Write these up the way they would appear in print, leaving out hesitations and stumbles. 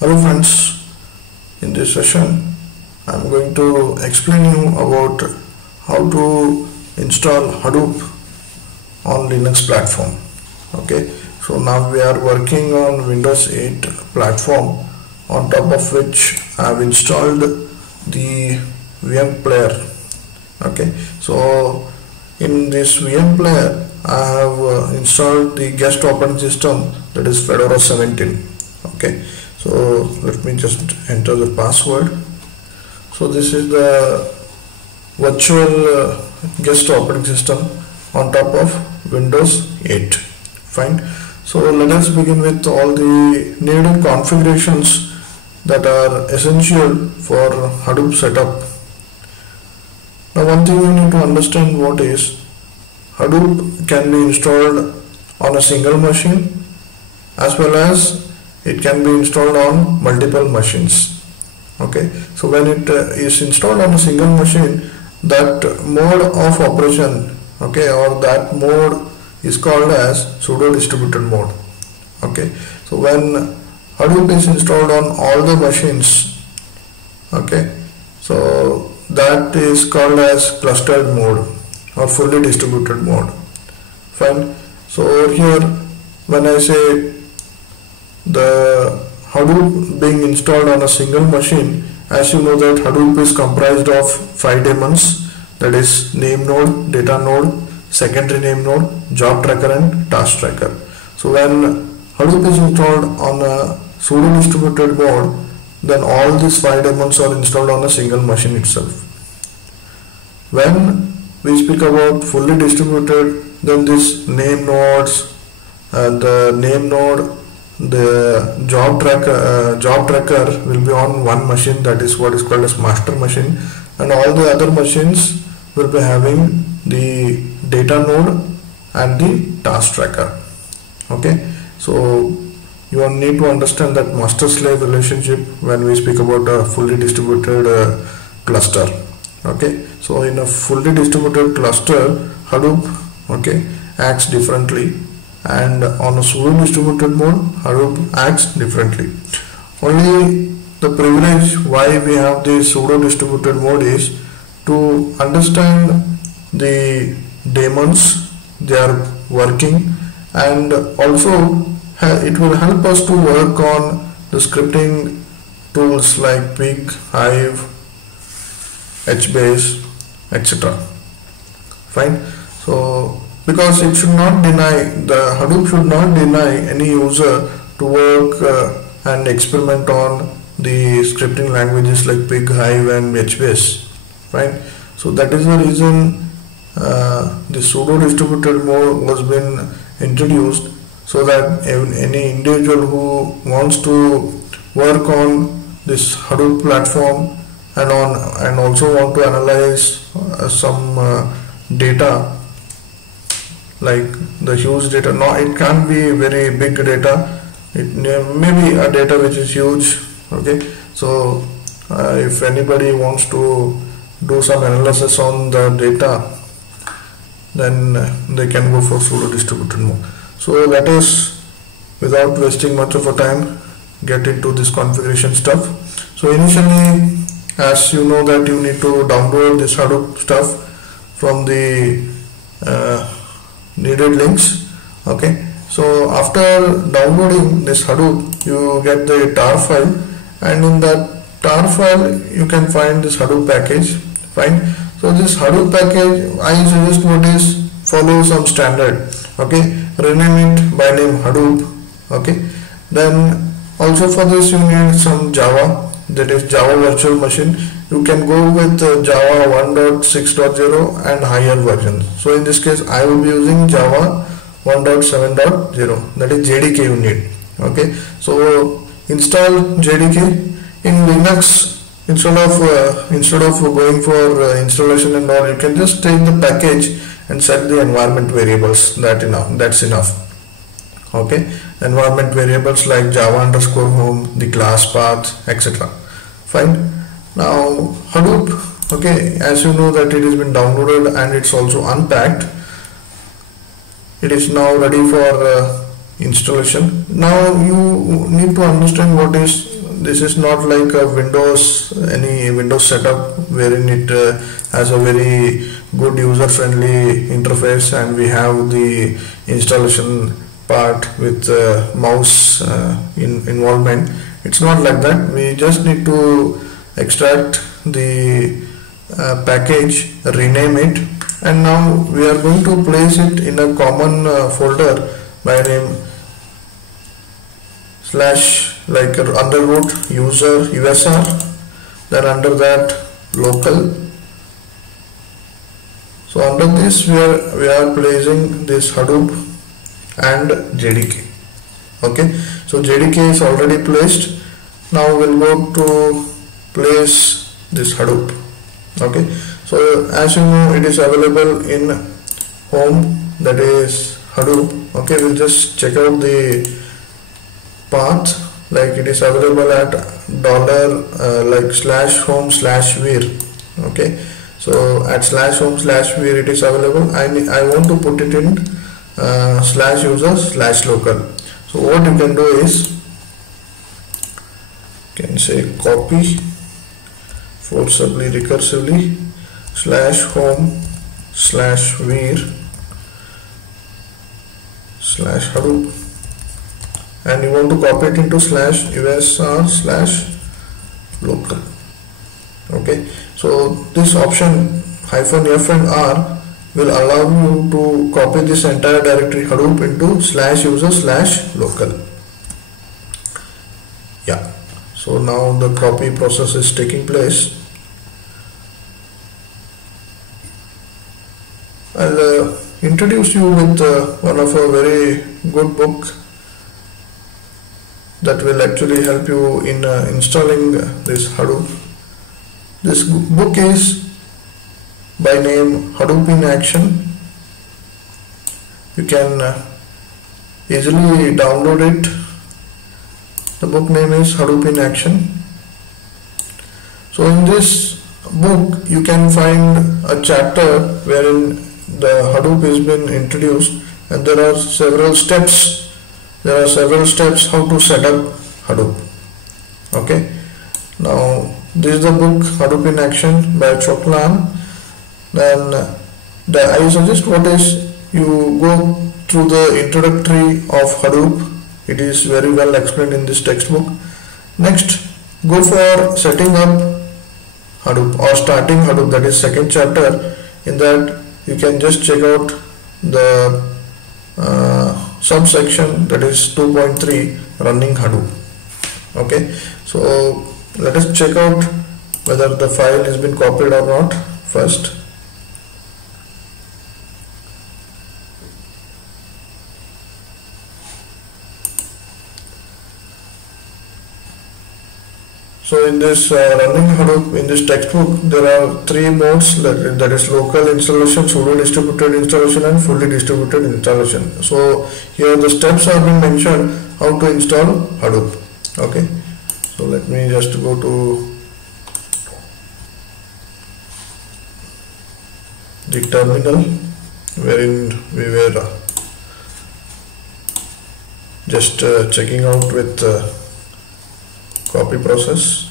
Hello friends, in this session I am going to explain you about how to install Hadoop on Linux platform. Okay, so now we are working on Windows 8 platform, on top of which I have installed the VM player. Okay, so in this VM player I have installed the guest operating system, that is Fedora 17. Okay, so let me just enter the password. So this is the virtual guest operating system on top of Windows 8. Fine. So let us begin with all the needed configurations that are essential for Hadoop setup. Now one thing you need to understand what is Hadoop can be installed on a single machine as well as it can be installed on multiple machines. Okay, so when it is installed on a single machine, that mode of operation, okay, or that mode is called as pseudo distributed mode. Okay, so when Hadoop is installed on all the machines, okay, so that is called as clustered mode or fully distributed mode. Fine. So over here when I say the Hadoop being installed on a single machine, as you know that Hadoop is comprised of 5 daemons, that is name node, data node, secondary name node, job tracker and task tracker. So when Hadoop is installed on a pseudo distributed mode, then all these 5 daemons are installed on a single machine itself. When we speak about fully distributed, then this name nodes and the name node, the job tracker will be on one machine, that is what is called as master machine, and all the other machines will be having the data node and the task tracker. Okay, so you need to understand that master slave relationship when we speak about a fully distributed cluster. Okay, so in a fully distributed cluster, Hadoop, okay, acts differently, and on a pseudo distributed mode, Hadoop acts differently. Only the privilege why we have the pseudo distributed mode is to understand the daemons, they are working, and also it will help us to work on the scripting tools like Pig, Hive, HBase, etc. Fine. So because it should not deny, the Hadoop should not deny any user to work and experiment on the scripting languages like Pig, Hive and HBase. Fine. So that is the reason the pseudo distributed mode was been introduced, so that any individual who wants to work on this Hadoop platform and also want to analyze some data, like the huge data. No, it can't be very big data, it may be a data which is huge. Okay, so if anybody wants to do some analysis on the data, then they can go for pseudo distributed mode. So let us, without wasting much of our time, get into this configuration stuff. So initially, as you know that you need to download this Hadoop stuff from the needed links. Okay, so after downloading this Hadoop, you get the tar file, and in that tar file you can find this Hadoop package. Fine. So this Hadoop package, I suggest what is follow some standard. Okay, rename it by name Hadoop. Okay, then also for this you need some Java, that is Java virtual machine. You can go with Java 1.6.0 and higher versions. So in this case I will be using Java 1.7.0, that is JDK you need. Okay, so install JDK in Linux. Instead of going for installation and all, you can just take the package and set the environment variables. That's enough. Okay, environment variables like Java _home, the class path, etc. Fine. Now Hadoop, okay, as you know that it has been downloaded and it's also unpacked. It is now ready for installation. Now you need to understand what is this is not like a Windows, any Windows setup wherein it has a very good user friendly interface and we have the installation part with mouse involvement. It's not like that. We just need to extract the package, rename it, and now we are going to place it in a common folder by name / like under root user usr, then under that local. So under this we are placing this Hadoop and JDK. Okay, so JDK is already placed. Now we'll go to place this Hadoop. Okay, so as you know, it is available in home, that is Hadoop. Okay, we'll just check out the path, like it is available at like /home/vir. Okay, so at /home/vir it is available. I want to put it in /user/local. So what you can do is, you can say copy forcibly recursively /home/vir/Hadoop, and you want to copy it into /usr/local. Okay, so this option -f and r will allow you to copy this entire directory Hadoop into /user/local. Yeah, so now the copy process is taking place. I'll introduce you with one of a very good book that will actually help you in installing this Hadoop. This book is by name Hadoop in Action. You can easily download it. The book name is Hadoop in Action. So in this book you can find a chapter wherein the Hadoop has been introduced, and there are several steps. There are several steps how to set up Hadoop. Okay, now this is the book Hadoop in Action by Choklan. Then I suggest what is you go through the introductory of Hadoop. It is very well explained in this textbook. Next, go for setting up Hadoop or starting Hadoop, that is second chapter. In that you can just check out the subsection, that is 2.3 running Hadoop. Okay, so let us check out whether the file has been copied or not first. So in this running Hadoop, in this textbook, there are three modes, that is local installation, pseudo distributed installation, and fully distributed installation. So here the steps have been mentioned how to install Hadoop. Okay, so let me just go to the terminal wherein we were just checking out with copy process.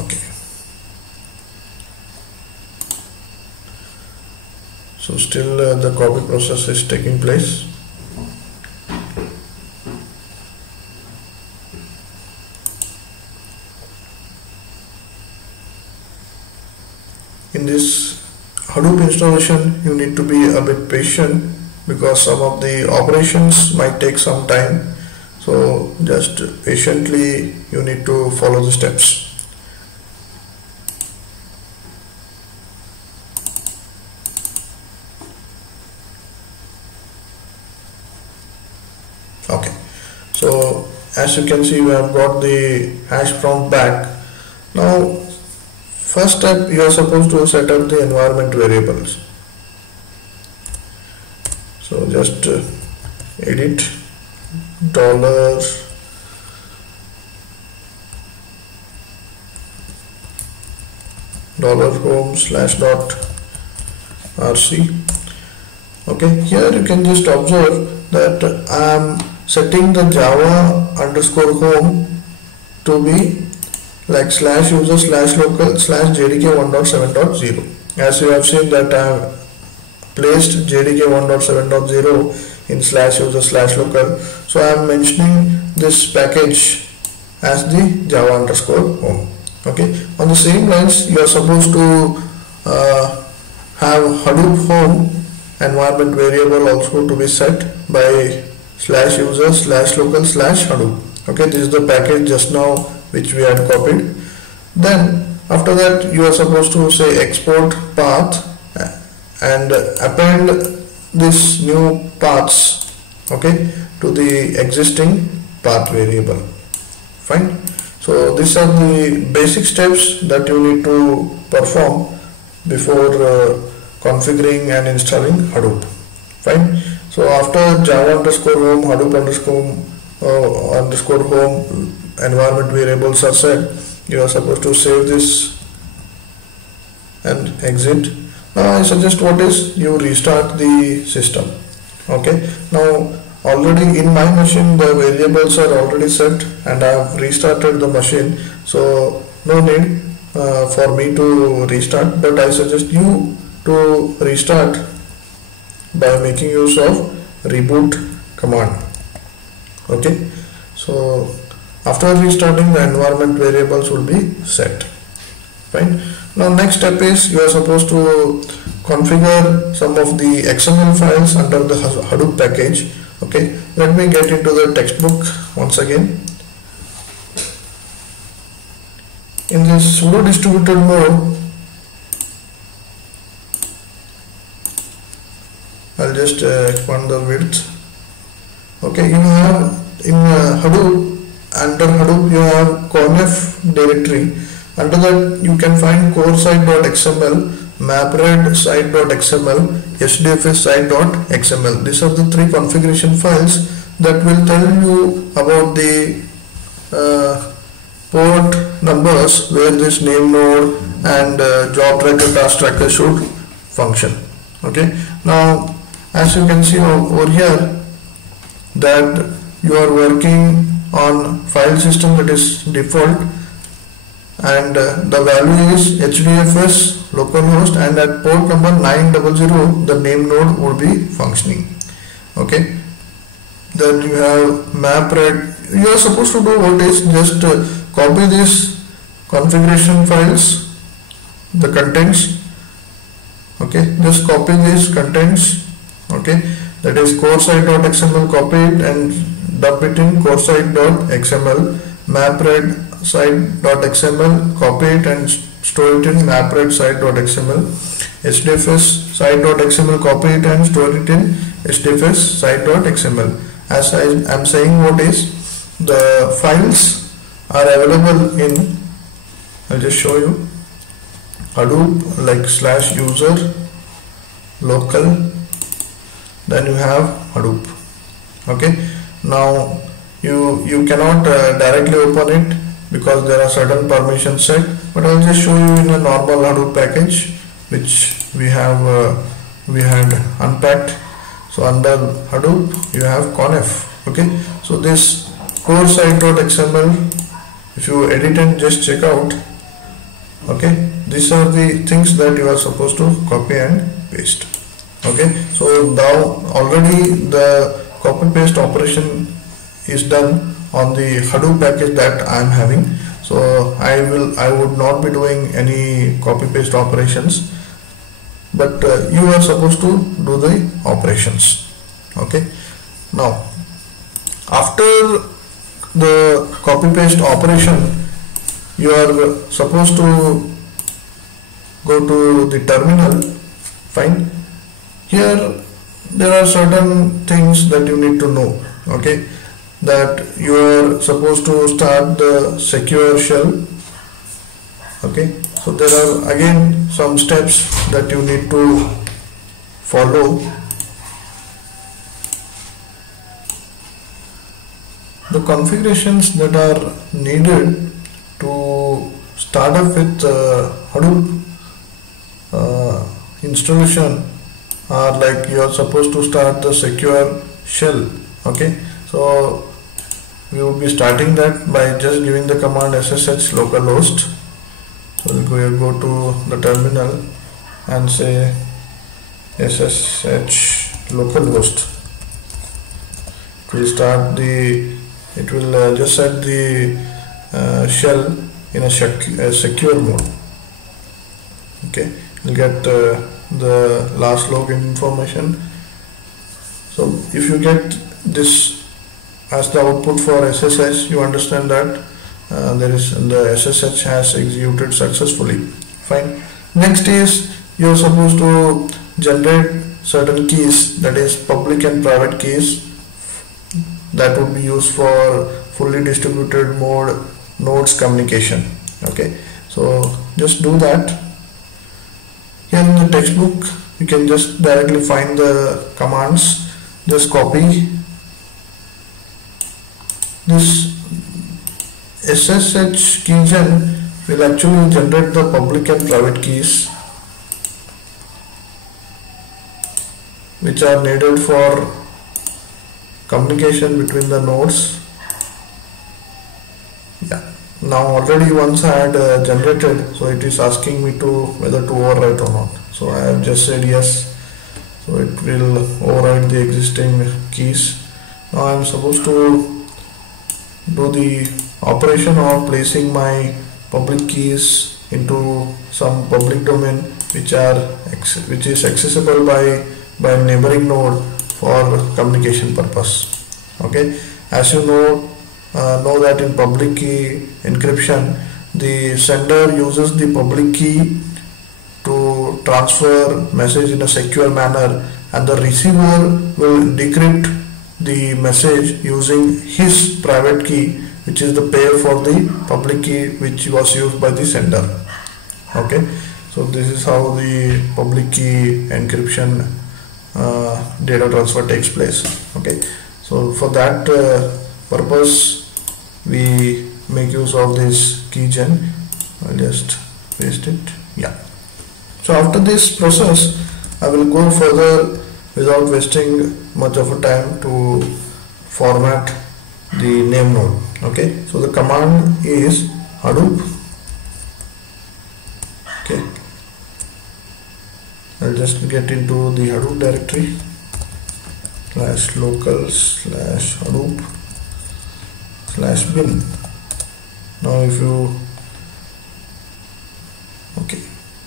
Okay, so still the copy process is taking place. In this Hadoop installation you need to be a bit patient because some of the operations might take some time. So just patiently you need to follow the steps. Okay, so as you can see we have got the hash prompt back. Now first step, you are supposed to set up the environment variables. So just edit $home/.rc. Okay, here you can just observe that I am setting the Java underscore home to be like /user/local/jdk 1.7.0. As you have seen that I have placed jdk 1.7.0 in /user/local. So I am mentioning this package as the Java underscore home. Okay. On the same lines, you are supposed to have Hadoop home environment variable also to be set by /user/local/Hadoop. Okay, this is the package just now which we had copied. Then after that you are supposed to say export path and append this new paths, okay, to the existing path variable. Fine. So these are the basic steps that you need to perform before configuring and installing Hadoop. Fine. So after Java underscore home, Hadoop underscore home environment variables are set, you are supposed to save this and exit. Now I suggest what is you restart the system. Okay. Now already in my machine the variables are already set and I have restarted the machine, so no need for me to restart, but I suggest you to restart by making use of reboot command. Okay. So after restarting, the environment variables will be set. Fine. Now next step is you are supposed to configure some of the XML files under the Hadoop package. Okay. Let me get into the textbook once again. In this pseudo distributed mode, I'll just expand the width. Okay, you have in Hadoop, under Hadoop you have conf directory. Under that you can find core site.xml, mapred site.xml, hdfs site.xml. These are the three configuration files that will tell you about the port numbers where this name node and job tracker, task tracker should function. Okay. Now as you can see over here that you are working on file system that is default and the value is HDFS localhost, and at port number 900 the name node would be functioning. Okay. Then you have mapred. You are supposed to do what is just copy these configuration files, the contents. Okay, just copy these contents. Okay, that is core site.xml, copy it and dump it in core site.xml, mapred site.xml, copy it and store it in mapred site.xml, hdfs site.xml, copy it and store it in hdfs site.xml. As I am saying, what is the files are available in, I'll just show you, Hadoop, like /user local, then you have Hadoop. Okay. Now you cannot directly open it because there are certain permissions set, but I'll just show you in a normal Hadoop package which we had unpacked. So under Hadoop you have conf. Okay. So this core site.xml, if you edit and just check out, okay, these are the things that you are supposed to copy and paste. Okay. So now already the copy paste operation is done on the Hadoop package that I am having. So I would not be doing any copy paste operations, but you are supposed to do the operations. Okay. Now after the copy paste operation, you are supposed to go to the terminal. Fine. Here there are certain things that you need to know. Okay, that you are supposed to start the secure shell. Okay, so there are again some steps that you need to follow. The configurations that are needed to start up with Hadoop installation are like you are supposed to start the secure shell. Okay, So we would be starting that by just giving the command ssh localhost. So we'll go to the terminal and say ssh localhost. It will just set the shell in a secure mode. Okay, you'll get the last login information. So if you get this as the output for SSH, you understand that the SSH has executed successfully. Fine. Next is you're supposed to generate certain keys, that is public and private keys, that would be used for fully distributed mode nodes communication. Okay, so just do that. Here in the textbook you can just directly find the commands. Just copy this. SSH keygen will actually generate the public and private keys which are needed for communication between the nodes. Yeah, now already once I had generated, so it is asking me to whether to overwrite or not. So I have just said yes, so it will override the existing keys. Now I am supposed to do the operation of placing my public keys into some public domain which is accessible by neighboring node for communication purpose. Okay, as you know that in public key encryption, the sender uses the public key to transfer message in a secure manner, and the receiver will decrypt the message using his private key, which is the pair for the public key which was used by the sender. Okay, so this is how the public key encryption data transfer takes place. Okay, so for that purpose we make use of this keygen. I'll just paste it. Yeah, so after this process I will go further without wasting much of a time to format the name node. Okay, so the command is Hadoop. Okay, I'll just get into the Hadoop directory /local/Hadoop/bin. Now if you, okay,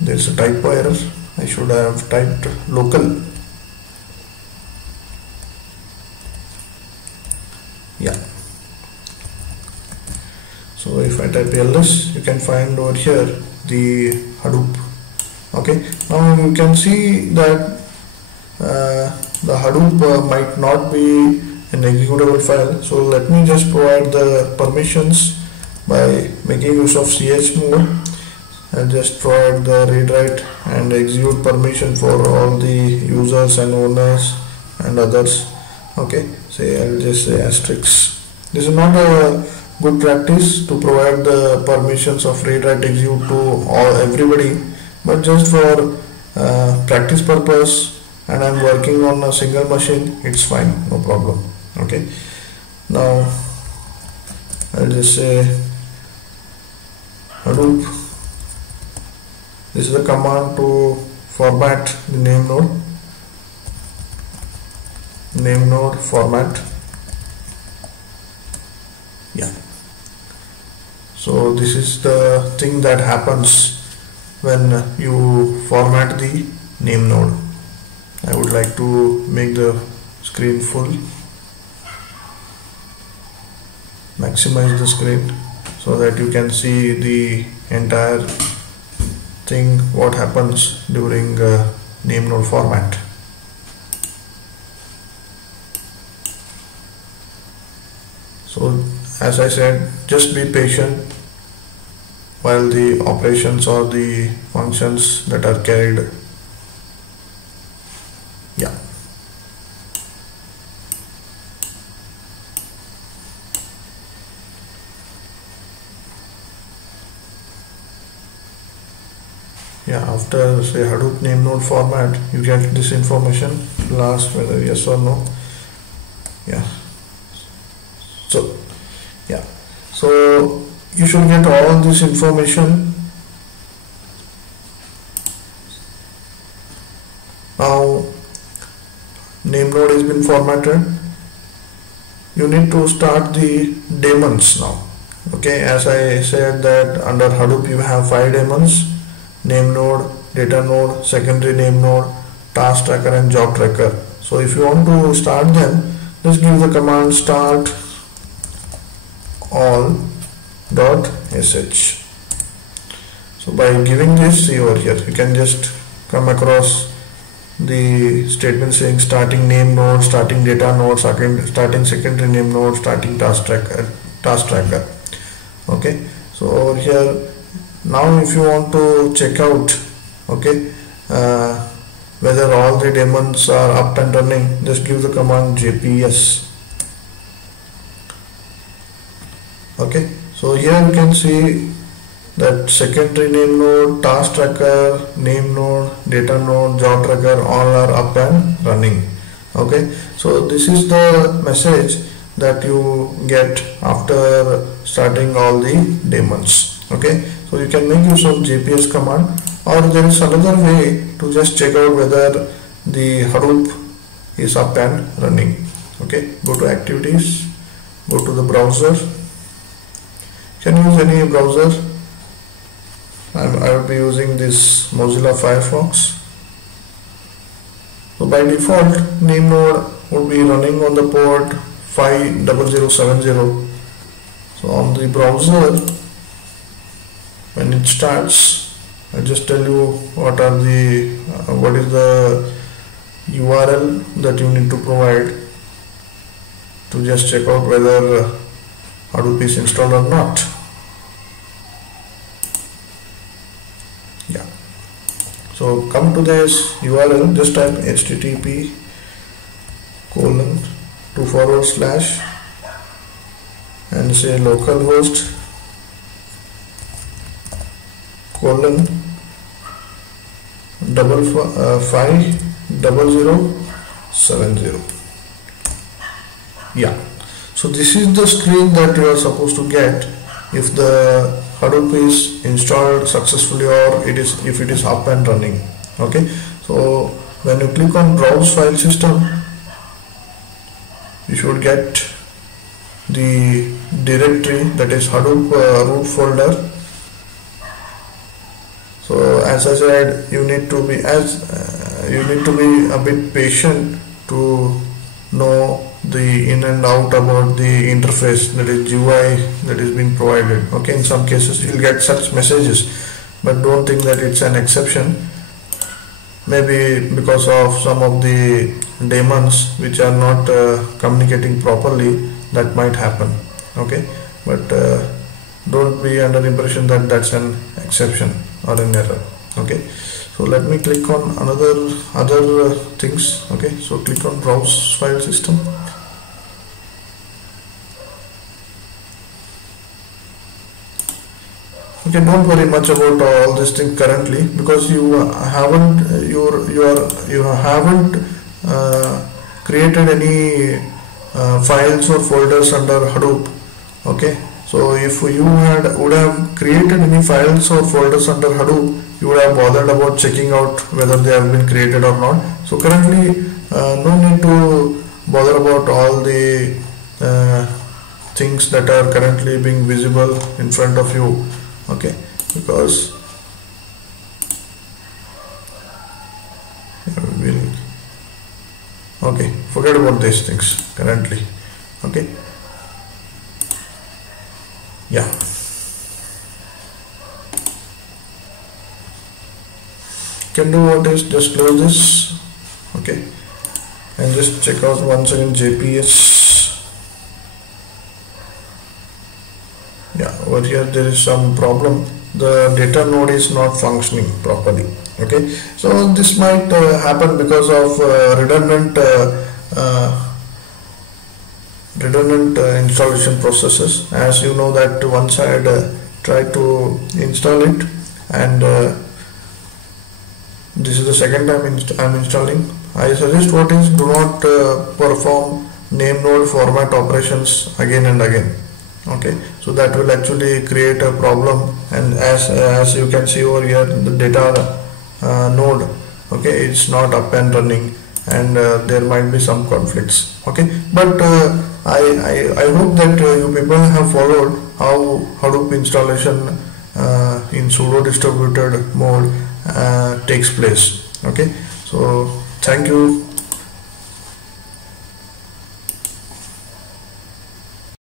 there's a typo error. I should have typed local. Yeah, so if I type ls, you can find over here the Hadoop. Okay, now you can see that the Hadoop might not be an executable file, so let me just provide the permissions by making use of chmod. I'll just provide the read write and execute permission for all the users and owners and others. Okay, say I'll just say asterisk. This is not a good practice to provide the permissions of read write execute to everybody, but just for practice purpose, and I'm working on a single machine, it's fine, no problem. Okay, now I'll just say Hadoop. This is the command to format the name node format. Yeah, so this is the thing that happens when you format the name node. I would like to make the screen full, maximize the screen so that you can see the entire thing, what happens during name node format. So as I said, just be patient while the operations or the functions that are carried. Yeah. Yeah, after say Hadoop name node format, you get this information last, whether yes or no. Yeah, Yeah, so you should get all this information. Now name node has been formatted. You need to start the daemons now. Okay, as I said that under Hadoop you have 5 daemons: name node, data node, secondary name node, task tracker and job tracker. So if you want to start them, just give the command start all .sh. So by giving this, see over here, you can just come across the statement saying starting name node, starting data node, starting secondary name node, starting task tracker. Okay, so over here now if you want to check out, okay, whether all the daemons are up and running, just give the command jps. Okay, so here you can see that secondary name node, task tracker, name node, data node, job tracker, all are up and running. Okay, so this is the message that you get after starting all the daemons. Okay, so you can make use of jps command, or there is another way to just check out whether the Hadoop is up and running. Okay, go to activities, go to the browser. You can use any browser. I will be using this Mozilla Firefox. So by default, name node would be running on the port 50070. So on the browser, when it starts, I'll just tell you what is the URL that you need to provide to just check out whether Hadoop is installed or not. Yeah. So come to this URL, just type http:// and say localhost /50070. Yeah, so this is the screen that you are supposed to get if the Hadoop is installed successfully, or if it is up and running. Okay, so when you click on browse file system, you should get the directory, that is Hadoop root folder. So as I said, you need to be a bit patient to know the in and out about the interface, that is GUI that is being provided. Okay, in some cases you will get such messages, but don't think that it's an exception. Maybe because of some of the daemons which are not communicating properly, that might happen. Okay, but don't be under impression that that's an exception or an error. Okay, so let me click on other things. Okay, so click on browse file system. Okay, don't worry much about all these things currently, because you haven't created any files or folders under Hadoop. Okay, so if you would have created any files or folders under Hadoop, you would have bothered about checking out whether they have been created or not. So currently no need to bother about all the things that are currently being visible in front of you. Okay, because okay, forget about these things currently. Okay, yeah, can do what is just close this. Okay, and just check out once again JPS. Yeah, over here there is some problem. The data node is not functioning properly. Okay, so this might happen because of redundant installation processes. As you know that once I had tried to install it, and this is the second time I'm installing. I suggest what is, do not perform name node format operations again and again. Okay, so that will actually create a problem, and as you can see over here, the data node, okay, it's not up and running, and there might be some conflicts. Okay, but I hope that you people have followed how Hadoop installation in pseudo distributed mode takes place. Okay, so thank you